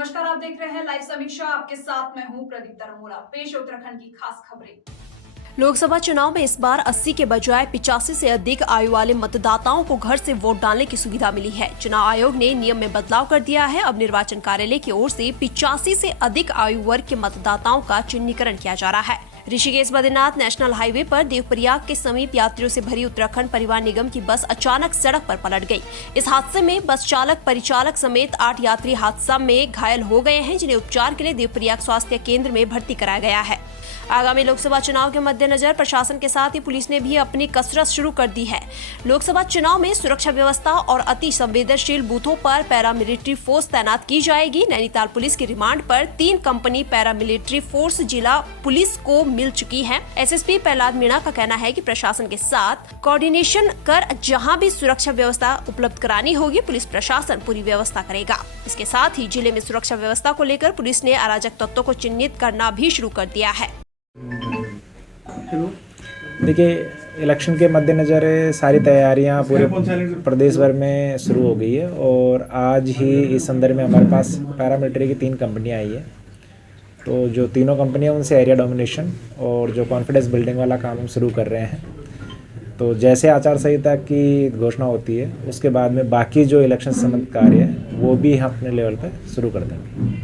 नमस्कार, आप देख रहे हैं लाइव समीक्षा। आपके साथ मैं हूं प्रदीप तरमोला। पेश उत्तराखंड की खास खबरें। लोकसभा चुनाव में इस बार 80 के बजाय 85 से अधिक आयु वाले मतदाताओं को घर से वोट डालने की सुविधा मिली है। चुनाव आयोग ने नियम में बदलाव कर दिया है। अब निर्वाचन कार्यालय की ओर से 85 से अधिक आयु वर्ग के मतदाताओं का चिन्हीकरण किया जा रहा है। ऋषिकेश बद्रीनाथ नेशनल हाईवे पर देवप्रयाग के समीप यात्रियों से भरी उत्तराखंड परिवहन निगम की बस अचानक सड़क पर पलट गई। इस हादसे में बस चालक, परिचालक समेत 8 यात्री हादसा में घायल हो गए हैं, जिन्हें उपचार के लिए देवप्रयाग स्वास्थ्य केंद्र में भर्ती कराया गया है। आगामी लोकसभा चुनाव के मद्देनजर प्रशासन के साथ ही पुलिस ने भी अपनी कसरत शुरू कर दी है। लोकसभा चुनाव में सुरक्षा व्यवस्था और अति संवेदनशील बूथों पर पैरामिलिट्री फोर्स तैनात की जाएगी। नैनीताल पुलिस की रिमांड पर 3 कंपनी पैरामिलिट्री फोर्स जिला पुलिस को मिल चुकी है। एसएसपी प्रहलाद मीणा का कहना है कि प्रशासन के साथ कोऑर्डिनेशन कर जहां भी सुरक्षा व्यवस्था उपलब्ध करानी होगी, पुलिस प्रशासन पूरी व्यवस्था करेगा। इसके साथ ही जिले में सुरक्षा व्यवस्था को लेकर पुलिस ने अराजक तत्वों को चिन्हित करना भी शुरू कर दिया है। देखिए, इलेक्शन के मद्देनज़र सारी तैयारियां पूरे प्रदेश भर में शुरू हो गई है और आज ही इस संदर्भ में हमारे पास पैरामिलिट्री की 3 कंपनियां आई है। तो जो तीनों कंपनियां, उनसे एरिया डोमिनेशन और जो कॉन्फिडेंस बिल्डिंग वाला काम हम शुरू कर रहे हैं। तो जैसे आचार संहिता की घोषणा होती है, उसके बाद में बाकी जो इलेक्शन संबंधित कार्य है वो भी हम अपने लेवल पर शुरू कर देंगे।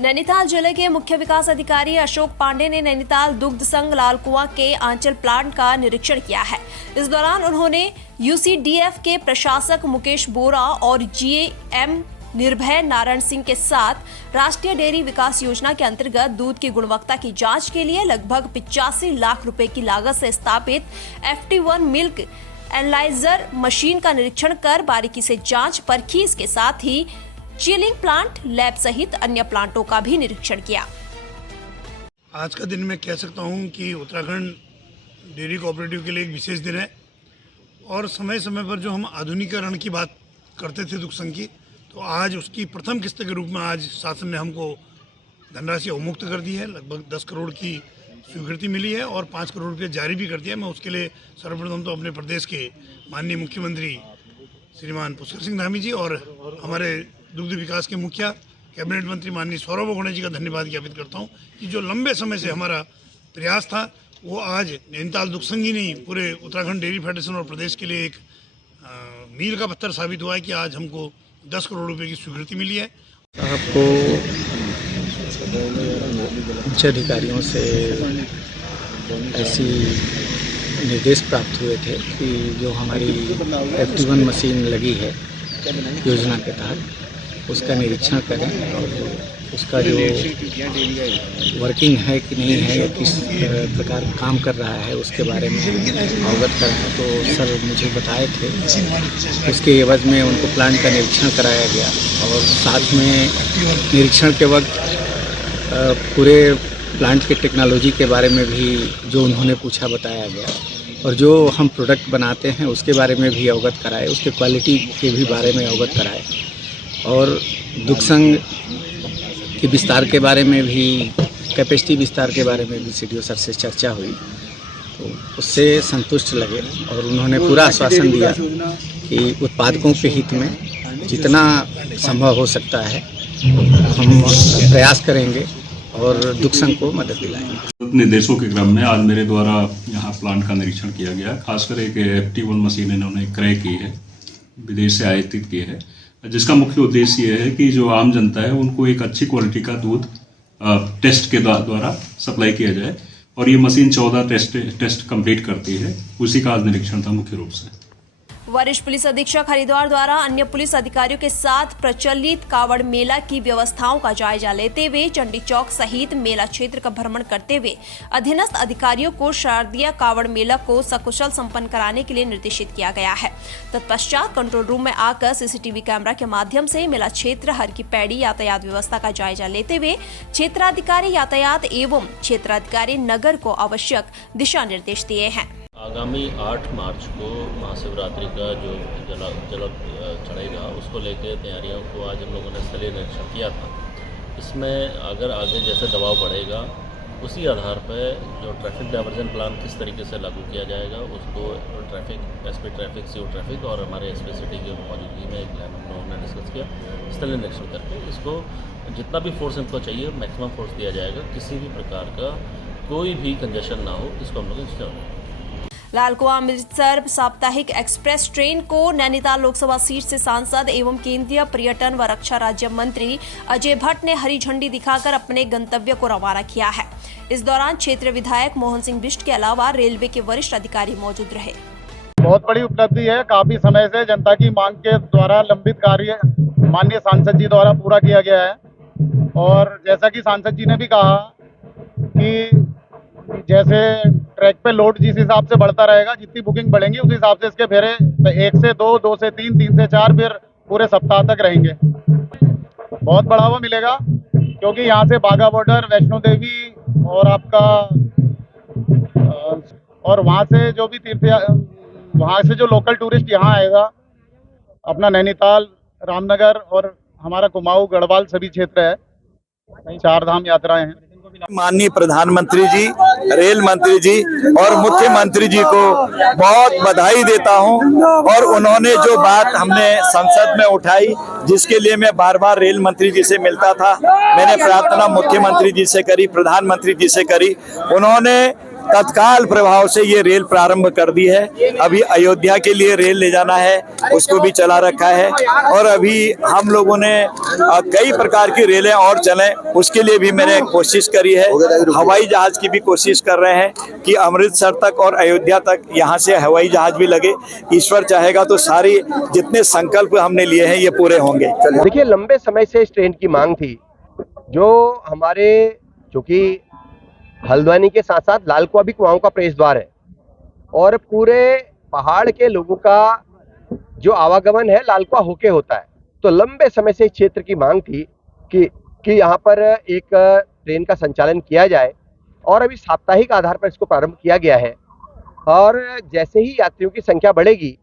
नैनीताल जिले के मुख्य विकास अधिकारी अशोक पांडे ने नैनीताल दुग्ध संघ लालकुआं के आंचल प्लांट का निरीक्षण किया है। इस दौरान उन्होंने यूसीडीएफ के प्रशासक मुकेश बोरा और जीएम निर्भय नारायण सिंह के साथ राष्ट्रीय डेयरी विकास योजना के अंतर्गत दूध की गुणवत्ता की जांच के लिए लगभग 85 लाख रुपए की लागत से स्थापित FT1 मिल्क एनालाइजर मशीन का निरीक्षण कर बारीकी से जांच परखी। इसके साथ ही चिलिंग प्लांट, लैब सहित अन्य प्लांटों का भी निरीक्षण किया। आज का दिन मैं कह सकता हूं कि उत्तराखंड डेयरी कोऑपरेटिव के लिए एक विशेष दिन है और समय समय पर जो हम आधुनिकीकरण की बात करते थे दुग्ध संघ की, तो आज उसकी प्रथम किस्त के रूप में आज शासन ने हमको धनराशि अवमुक्त कर दी है। लगभग 10 करोड़ की स्वीकृति मिली है और 5 करोड़ रुपये जारी भी कर दिया। मैं उसके लिए सर्वप्रथम तो अपने प्रदेश के माननीय मुख्यमंत्री श्रीमान पुष्कर सिंह धामी जी और हमारे दुग्ध विकास के मुखिया कैबिनेट मंत्री माननीय सौरभ बोगणे जी का धन्यवाद ज्ञापित करता हूं कि जो लंबे समय से हमारा प्रयास था वो आज नैनीताल दुग्ध संघ ही नहीं, पूरे उत्तराखंड डेयरी फेडरेशन और प्रदेश के लिए एक मील का पत्थर साबित हुआ है कि आज हमको 10 करोड़ रुपए की स्वीकृति मिली है। आपको उच्च अधिकारियों से ऐसी निर्देश प्राप्त हुए थे कि जो हमारी FT1 मशीन लगी है योजना के तहत, उसका निरीक्षण करें और उसका जो वर्किंग है कि नहीं है, किस प्रकार काम कर रहा है, उसके बारे में अवगत कराएं। तो सर मुझे बताए थे, उसके एवज में उनको प्लांट का निरीक्षण कराया गया और साथ में निरीक्षण के वक्त पूरे प्लांट के टेक्नोलॉजी के बारे में भी जो उन्होंने पूछा बताया गया और जो हम प्रोडक्ट बनाते हैं उसके बारे में भी अवगत कराए, उसके क्वालिटी के भी बारे में अवगत कराए और दुग्ध संघ के विस्तार के बारे में भी, कैपेसिटी विस्तार के बारे में भी CDO सर से चर्चा हुई। तो उससे संतुष्ट लगे और उन्होंने पूरा आश्वासन दिया कि उत्पादकों के हित में जितना संभव हो सकता है हम प्रयास करेंगे और दुग्ध संघ को मदद दिलाएंगे। निर्देशों के क्रम में आज मेरे द्वारा यहाँ प्लांट का निरीक्षण किया गया। खासकर एक FT1 मशीन इन्होंने क्रय की है, विदेश से आयातित की है, जिसका मुख्य उद्देश्य ये है कि जो आम जनता है उनको एक अच्छी क्वालिटी का दूध टेस्ट के द्वारा सप्लाई किया जाए और ये मशीन 14 टेस्ट कंप्लीट करती है। उसी का आज निरीक्षण था मुख्य रूप से। वरिष्ठ पुलिस अधीक्षक हरिद्वार द्वारा अन्य पुलिस अधिकारियों के साथ प्रचलित कावड़ मेला की व्यवस्थाओं का जायजा लेते हुए चंडी चौक सहित मेला क्षेत्र का भ्रमण करते हुए अधीनस्थ अधिकारियों को शारदीय कावड़ मेला को सकुशल संपन्न कराने के लिए निर्देशित किया गया है। तत्पश्चात कंट्रोल रूम में आकर CCTV कैमरा के माध्यम से मेला क्षेत्र हर की पैड़ी यातायात व्यवस्था का जायजा लेते हुए क्षेत्राधिकारी यातायात एवं क्षेत्राधिकारी नगर को आवश्यक दिशा निर्देश दिए हैं। आगामी 8 मार्च को महाशिवरात्रि का जो जल चढ़ेगा, उसको लेकर तैयारियों को आज हम लोगों ने स्थलीय निरीक्षण किया था। इसमें अगर आगे जैसे दबाव बढ़ेगा उसी आधार पर जो ट्रैफिक डाइवर्जन प्लान किस तरीके से लागू किया जाएगा उसको traffic SP traffic CO traffic और हमारे एसपी सिटी की मौजूदगी में एक उन्होंने डिस्कस किया। स्थलीय निरीक्षण करके इसको जितना भी फोर्स इनको चाहिए मैक्सिमम फोर्स दिया जाएगा, किसी भी प्रकार का कोई भी कंजेशन ना हो, इसको हम लोग इंश्योर। लाल कुआं अमृतसर साप्ताहिक एक्सप्रेस ट्रेन को नैनीताल लोकसभा सीट से सांसद एवं केंद्रीय पर्यटन व रक्षा राज्य मंत्री अजय भट्ट ने हरी झंडी दिखाकर अपने गंतव्य को रवाना किया है। इस दौरान क्षेत्रीय विधायक मोहन सिंह बिष्ट के अलावा रेलवे के वरिष्ठ अधिकारी मौजूद रहे। बहुत बड़ी उपलब्धि है। काफी समय से जनता की मांग के द्वारा लंबित कार्य माननीय सांसद जी द्वारा पूरा किया गया है और जैसा कि सांसद जी ने भी कहा कि जैसे ट्रैक पे लोड जिस हिसाब से बढ़ता रहेगा, जितनी बुकिंग बढ़ेंगी उस हिसाब से इसके फेरे 1 से 2, 2 से 3, 3 से 4 फिर पूरे सप्ताह तक रहेंगे। बहुत बढ़ावा मिलेगा क्योंकि यहाँ से बाघा बॉर्डर, वैष्णो देवी और आपका और वहाँ से जो भी वहाँ से जो लोकल टूरिस्ट यहाँ आएगा, अपना नैनीताल, रामनगर और हमारा कुमाऊं, गढ़वाल सभी क्षेत्र है, 4 धाम यात्राएं हैं। माननीय प्रधानमंत्री जी, रेल मंत्री जी और मुख्यमंत्री जी को बहुत बधाई देता हूं और उन्होंने जो बात हमने संसद में उठाई, जिसके लिए मैं बार बार रेल मंत्री जी से मिलता था, मैंने प्रार्थना मुख्यमंत्री जी से करी, प्रधानमंत्री जी से करी, उन्होंने तत्काल प्रभाव से ये रेल प्रारंभ कर दी है। अभी अयोध्या के लिए रेल ले जाना है, उसको भी चला रखा है और अभी हम लोगों ने कई प्रकार की रेलें और चलें, उसके लिए भी मैंने कोशिश करी है। हवाई जहाज की भी कोशिश कर रहे हैं कि अमृतसर तक और अयोध्या तक यहाँ से हवाई जहाज भी लगे। ईश्वर चाहेगा तो सारी जितने संकल्प हमने लिए हैं ये पूरे होंगे। देखिए, लंबे समय से इस ट्रेन की मांग थी, जो हमारे चूँकि हल्द्वानी के साथ साथ लाल कुआं भी कुआओं का प्रवेश द्वार है और पूरे पहाड़ के लोगों का जो आवागमन है लाल कुआं होके होता है। तो लंबे समय से इस क्षेत्र की मांग थी कि यहाँ पर एक ट्रेन का संचालन किया जाए और अभी साप्ताहिक आधार पर इसको प्रारंभ किया गया है और जैसे ही यात्रियों की संख्या बढ़ेगी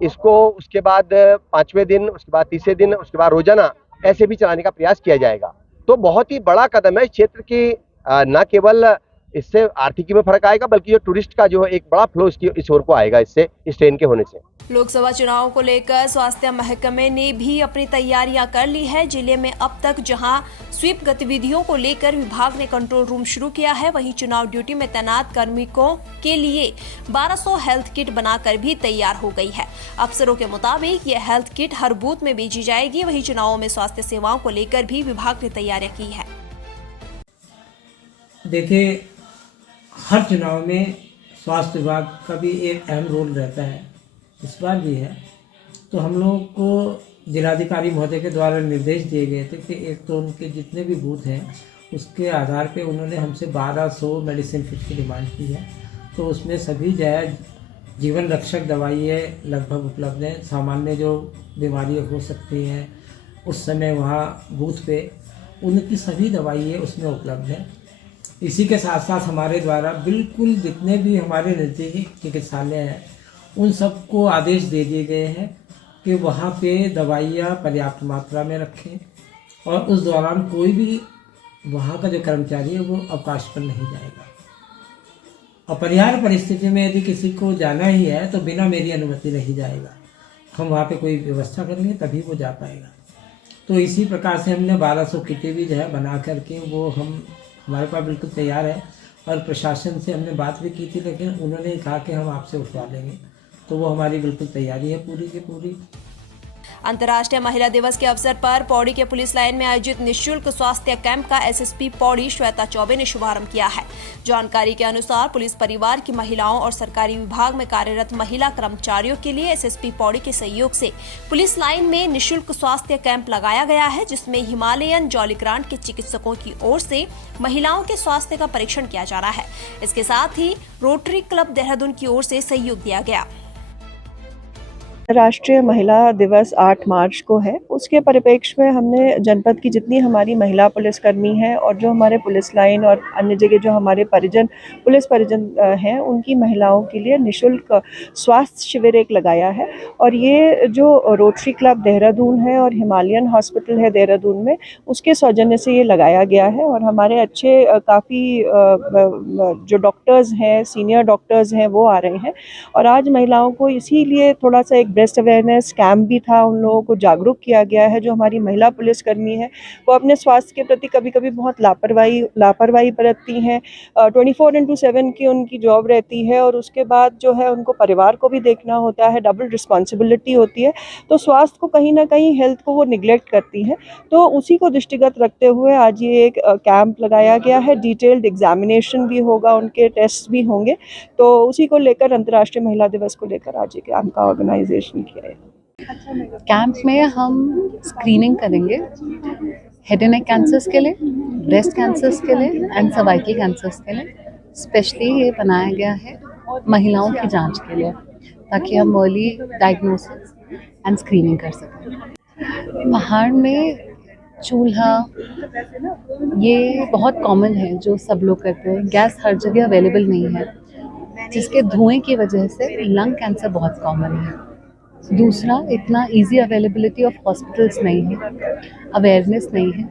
इसको उसके बाद 5वें दिन, उसके बाद 30वें दिन, उसके बाद रोजाना ऐसे भी चलाने का प्रयास किया जाएगा। तो बहुत ही बड़ा कदम है इस क्षेत्र की। न केवल इससे आर्थिकी में फर्क आएगा बल्कि जो टूरिस्ट का जो एक बड़ा फ्लो इस ओर को आएगा इससे, इस ट्रेन के होने से। लोकसभा चुनाव को लेकर स्वास्थ्य महकमे ने भी अपनी तैयारियां कर ली है। जिले में अब तक जहां स्वीप गतिविधियों को लेकर विभाग ने कंट्रोल रूम शुरू किया है, वहीं चुनाव ड्यूटी में तैनात कार्मिकों के लिए 1200 हेल्थ किट बनाकर भी तैयार हो गई है। अफसरों के मुताबिक ये हेल्थ किट हर बूथ में भेजी जाएगी। वहीं चुनावों में स्वास्थ्य सेवाओं को लेकर भी विभाग ने तैयारियां की है। देखिए, हर चुनाव में स्वास्थ्य विभाग का भी एक अहम रोल रहता है, इस बार भी है। तो हम लोगों को जिलाधिकारी महोदय के द्वारा निर्देश दिए गए थे कि एक तो उनके जितने भी बूथ हैं उसके आधार पे उन्होंने हमसे 1200 मेडिसिन किट की डिमांड की है। तो उसमें सभी जो है जीवन रक्षक दवाइयाँ लगभग उपलब्ध हैं। सामान्य जो बीमारियाँ हो सकती हैं उस समय वहाँ बूथ पे उनकी सभी दवाइयाँ उसमें उपलब्ध हैं। इसी के साथ साथ हमारे द्वारा बिल्कुल जितने भी हमारे नज़दीकी चिकित्सालय हैं उन सबको आदेश दे दिए गए हैं कि वहाँ पे दवाइयाँ पर्याप्त मात्रा में रखें और उस दौरान कोई भी वहाँ का जो कर्मचारी है वो अवकाश पर नहीं जाएगा। अपरिहार्य परिस्थिति में यदि किसी को जाना ही है तो बिना मेरी अनुमति नहीं जाएगा। हम वहाँ पे कोई व्यवस्था करेंगे तभी वो जा पाएगा। तो इसी प्रकार से हमने 1200 किटें भी जो है बना करके वो हमारे पास बिल्कुल तैयार है और प्रशासन से हमने बात भी की थी, लेकिन उन्होंने कहा कि हम आपसे उठवा लेंगे। तो वो हमारी बिल्कुल तैयारी है पूरी की पूरी। अंतर्राष्ट्रीय महिला दिवस के अवसर पर पौड़ी के पुलिस लाइन में आयोजित निःशुल्क स्वास्थ्य कैंप का एसएसपी पौड़ी श्वेता चौबे ने शुभारंभ किया है। जानकारी के अनुसार पुलिस परिवार की महिलाओं और सरकारी विभाग में कार्यरत महिला कर्मचारियों के लिए एसएसपी पौड़ी के सहयोग से पुलिस लाइन में निःशुल्क स्वास्थ्य कैंप लगाया गया है, जिसमें हिमालयन जॉलीग्रांट के चिकित्सकों की ओर से महिलाओं के स्वास्थ्य का परीक्षण किया जा रहा है। इसके साथ ही रोटरी क्लब देहरादून की ओर से सहयोग दिया गया। राष्ट्रीय महिला दिवस 8 मार्च को है। उसके परिप्रेक्ष्य में हमने जनपद की जितनी हमारी महिला पुलिसकर्मी हैं और जो हमारे पुलिस लाइन और अन्य जगह जो हमारे पुलिस परिजन हैं, उनकी महिलाओं के लिए निःशुल्क स्वास्थ्य शिविर एक लगाया है। और ये जो रोटरी क्लब देहरादून है और हिमालयन हॉस्पिटल है देहरादून में, उसके सौजन्य से ये लगाया गया है। और हमारे अच्छे काफ़ी जो डॉक्टर्स हैं, सीनियर डॉक्टर्स हैं, वो आ रहे हैं। और आज महिलाओं को इसीलिए थोड़ा सा एक ब्रेस्ट अवेयरनेस कैंप भी था, उन लोगों को जागरूक किया गया है। जो हमारी महिला पुलिसकर्मी है वो अपने स्वास्थ्य के प्रति कभी कभी बहुत लापरवाही बरतती हैं। 24/7 की उनकी जॉब रहती है और उसके बाद जो है उनको परिवार को भी देखना होता है, डबल रिस्पॉन्सिबिलिटी होती है, तो स्वास्थ्य को कहीं ना कहीं, हेल्थ को वो निगलेक्ट करती हैं। तो उसी को दृष्टिगत रखते हुए आज ये एक कैंप लगाया गया है। डिटेल्ड एग्जामिनेशन भी होगा, उनके टेस्ट भी होंगे। तो उसी को लेकर अंतर्राष्ट्रीय महिला दिवस को लेकर आज ये कैंप का ऑर्गेनाइजेशन किया है। कैंप में हम स्क्रीनिंग करेंगे हेड एंड नेक कैंसर्स के लिए, ब्रेस्ट कैंसर्स के लिए एंड सर्वाइकल कैंसर्स के लिए। स्पेशली ये बनाया गया है महिलाओं की जांच के लिए, ताकि हम अर्ली डायग्नोसिस एंड स्क्रीनिंग कर सकें। पहाड़ में चूल्हा ये बहुत कॉमन है, जो सब लोग करते हैं। गैस हर जगह अवेलेबल नहीं है, जिसके धुएं की वजह से लंग कैंसर बहुत कॉमन है। दूसरा, इतना इजी अवेलेबिलिटी ऑफ हॉस्पिटल्स नहीं है, अवेयरनेस नहीं है।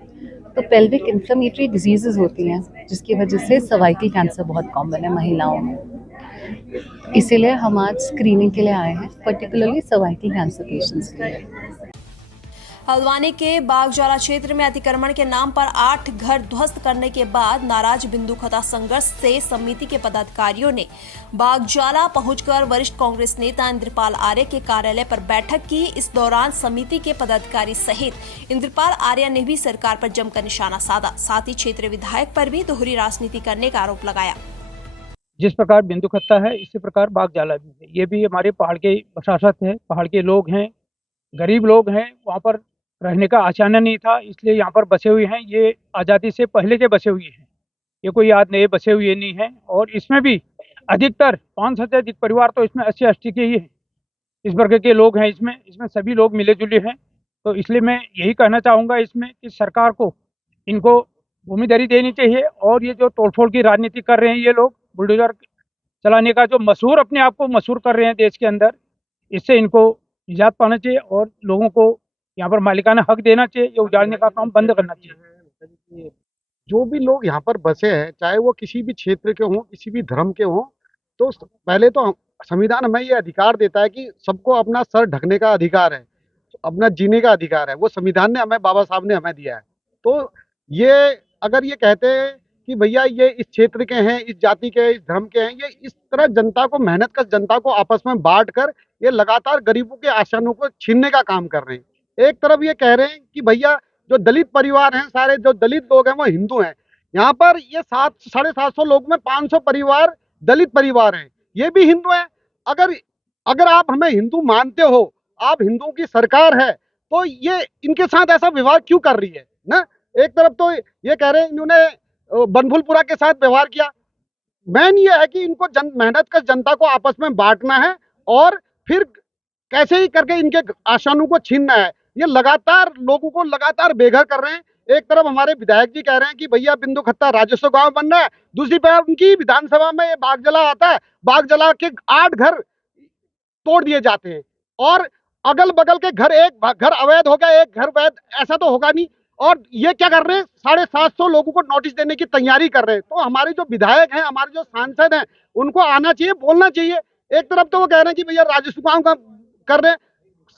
तो पेल्विक इन्फ्लेमेटरी डिजीज़ेस होती हैं, जिसकी वजह से सर्वाइकल कैंसर बहुत कॉमन है महिलाओं में। इसीलिए हम आज स्क्रीनिंग के लिए आए हैं, पर्टिकुलरली सर्वाइकल कैंसर पेशेंट्स के लिए। हल्द्वानी के बागजाला क्षेत्र में अतिक्रमण के नाम पर 8 घर ध्वस्त करने के बाद नाराज बिंदुखता संघर्ष से समिति के पदाधिकारियों ने बागजाला पहुंचकर वरिष्ठ कांग्रेस नेता इंद्रपाल आर्य के कार्यालय पर बैठक की। इस दौरान समिति के पदाधिकारी सहित इंद्रपाल आर्य ने भी सरकार पर जमकर निशाना साधा। साथ ही क्षेत्रीय विधायक पर भी दोहरी राजनीति करने का आरोप लगाया। जिस प्रकार बिंदुखत्ता है, इसी प्रकार बागजाला भी है। ये भी हमारे पहाड़ के प्रशासक हैं, पहाड़ के लोग हैं, गरीब लोग हैं। वहाँ पर रहने का आचार्य नहीं था, इसलिए यहाँ पर बसे हुए हैं। ये आज़ादी से पहले के बसे हुए हैं, ये कोई याद नए बसे हुए नहीं हैं। और इसमें भी अधिकतर 500 से अधिक परिवार तो इसमें 80 के ही हैं, इस वर्ग के लोग हैं। इसमें सभी लोग मिले जुले हैं। तो इसलिए मैं यही कहना चाहूँगा इसमें कि सरकार को इनको भूमिदरी देनी चाहिए। और ये जो तोड़फोड़ की राजनीति कर रहे हैं ये लोग, बुलडोजर चलाने का जो मशहूर अपने आप को मशहूर कर रहे हैं देश के अंदर, इससे इनको निजात पाना चाहिए और लोगों को यहाँ पर मालिकाना हक देना चाहिए। ये उजाड़ने का काम बंद करना चाहिए। जो भी लोग यहाँ पर बसे हैं, चाहे वो किसी भी क्षेत्र के हों, किसी भी धर्म के हों, तो पहले तो संविधान हमें ये अधिकार देता है कि सबको अपना सर ढकने का अधिकार है, अपना जीने का अधिकार है। वो संविधान ने हमें, बाबा साहब ने हमें दिया है। तो ये अगर ये कहते हैं कि भैया ये इस क्षेत्र के हैं, इस जाति के, इस धर्म के हैं, ये इस तरह जनता को, मेहनत कर जनता को आपस में बांट कर ये लगातार गरीबों के आशाओं को छीनने का काम कर रहे हैं। एक तरफ ये कह रहे हैं कि भैया जो दलित परिवार हैं, सारे जो दलित लोग हैं वो हिंदू हैं। यहाँ पर ये 700-750 लोग में 500 परिवार दलित परिवार हैं, ये भी हिंदू हैं। अगर आप हमें हिंदू मानते हो, आप हिंदुओं की सरकार है, तो ये इनके साथ ऐसा व्यवहार क्यों कर रही है ना? एक तरफ तो ये कह रहे हैं इन्होंने बनभूलपुरा के साथ व्यवहार किया। मेन ये है कि इनको मेहनत कर जनता को आपस में बांटना है और फिर कैसे ही करके इनके आशाओं को छीनना है। ये लगातार लोगों को लगातार बेघर कर रहे हैं। एक तरफ हमारे विधायक जी कह रहे हैं कि भैया बिंदुखत्ता राजस्व गांव बन रहा है, दूसरी तरफ उनकी विधानसभा में ये बागजला आता है, बागजला के 8 घर तोड़ दिए जाते हैं और अगल बगल के घर, एक घर अवैध हो गया, एक घर वैध, ऐसा तो होगा नहीं। और ये क्या कर रहे हैं, 750 लोगों को नोटिस देने की तैयारी कर रहे हैं। तो हमारे जो विधायक हैं, हमारे जो सांसद हैं, उनको आना चाहिए, बोलना चाहिए। एक तरफ तो वो कह रहे हैं कि भैया राजस्व गांव का कर रहे हैं,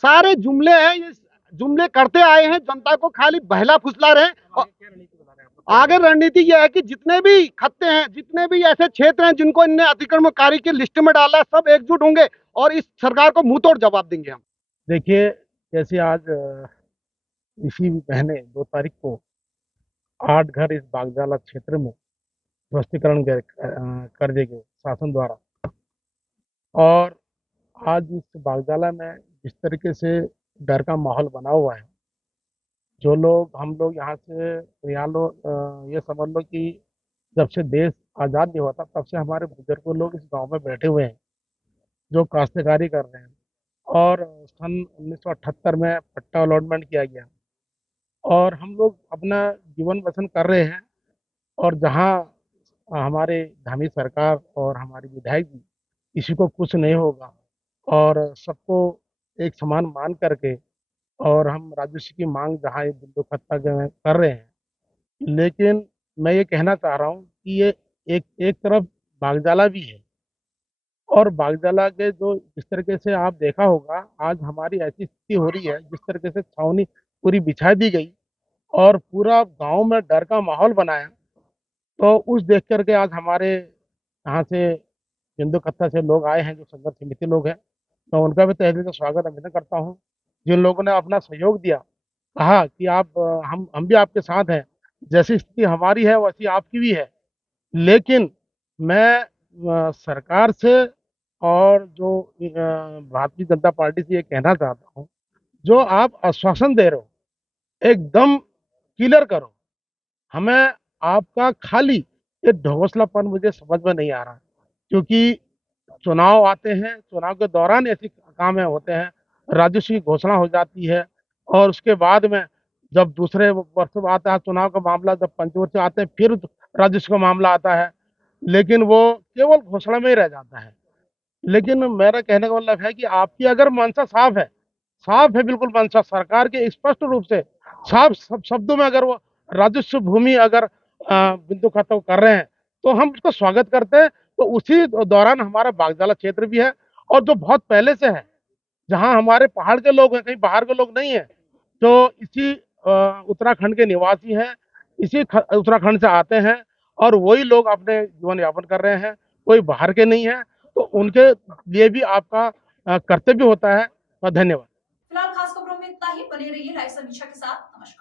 सारे जुमले हैं, ये जुमले करते आए हैं, जनता को खाली बहला फुसला रहे हैं। आगे रणनीति यह है कि जितने भी खत्ते हैं, जितने भी ऐसे क्षेत्र हैं जिनको इनने अतिक्रमणकारी की लिस्ट में डाला, सब एकजुट होंगे और इस सरकार को मुंह तोड़ जवाब देंगे हम। देखिए, जैसे आज इसी महीने 2 तारीख को 8 घर इस बागजाला क्षेत्र में ध्वस्तीकरण कर दिए गए शासन द्वारा। और आज इस बागजाला में जिस तरीके से डर का माहौल बना हुआ है, जो लोग, हम लोग यहाँ लोग ये समझ लो कि जब से देश आज़ाद नहीं हुआ था तब से हमारे बुजुर्ग लोग इस गांव में बैठे हुए हैं, जो काश्तकारी कर रहे हैं। और सन 1978 में पट्टा अलॉटमेंट किया गया और हम लोग अपना जीवन बसर कर रहे हैं। और जहाँ हमारे धामी सरकार और हमारे विधायक जी किसी को कुछ नहीं होगा और सबको एक समान मान करके और हम राजस्व की मांग जहाँ ये बिंदु खत्ता में कर रहे हैं, लेकिन मैं ये कहना चाह रहा हूँ कि ये एक तरफ बागजाला भी है और बागजाला के जो जिस तरीके से आप देखा होगा आज हमारी ऐसी स्थिति हो रही है, जिस तरीके से छावनी पूरी बिछा दी गई और पूरा गांव में डर का माहौल बनाया, तो उस देख करके आज हमारे यहाँ से बिंदु खत्ता से लोग आए हैं जो संघर्ष समिति लोग हैं, मैं उनका भी तहे दिल से स्वागत अभिनंदन करता हूँ। जिन लोगों ने अपना सहयोग दिया, कहा कि आप हम भी आपके साथ हैं, जैसी स्थिति हमारी है वैसी आपकी भी है, लेकिन मैं सरकार से और जो भारतीय जनता पार्टी से ये कहना चाहता हूँ, जो आप आश्वासन दे रहे हो एकदम क्लियर करो। हमें आपका खाली ये ढोसलापन मुझे समझ में नहीं आ रहा, क्योंकि चुनाव आते हैं, चुनाव के दौरान ऐसे काम होते हैं, राजस्व की घोषणा हो जाती है और उसके बाद में जब दूसरे वर्ष में आता है चुनाव का मामला, जब पंचवर्ष आते हैं फिर राजस्व का मामला आता है, लेकिन वो केवल घोषणा में ही रह जाता है। लेकिन मेरा कहने का मतलब है कि आपकी अगर मंशा साफ है बिल्कुल मंशा सरकार के स्पष्ट रूप से साफ शब्दों में अगर वो राजस्व भूमि अगर बिंदु खत्ता कर रहे हैं तो हम उसका स्वागत करते हैं। तो उसी दौरान हमारा बागजाला क्षेत्र भी है और जो बहुत पहले से है, जहां हमारे पहाड़ के लोग हैं, कहीं बाहर के लोग नहीं है, जो इसी उत्तराखंड के निवासी हैं, इसी उत्तराखंड से आते हैं और वही लोग अपने जीवन यापन कर रहे हैं, कोई बाहर के नहीं है, तो उनके लिए भी आपका कर्तव्य होता है। धन्यवाद। फिलहाल खास खबरों में इतना ही। बने रहिए लाइव समीक्षा के साथ। नमस्कार।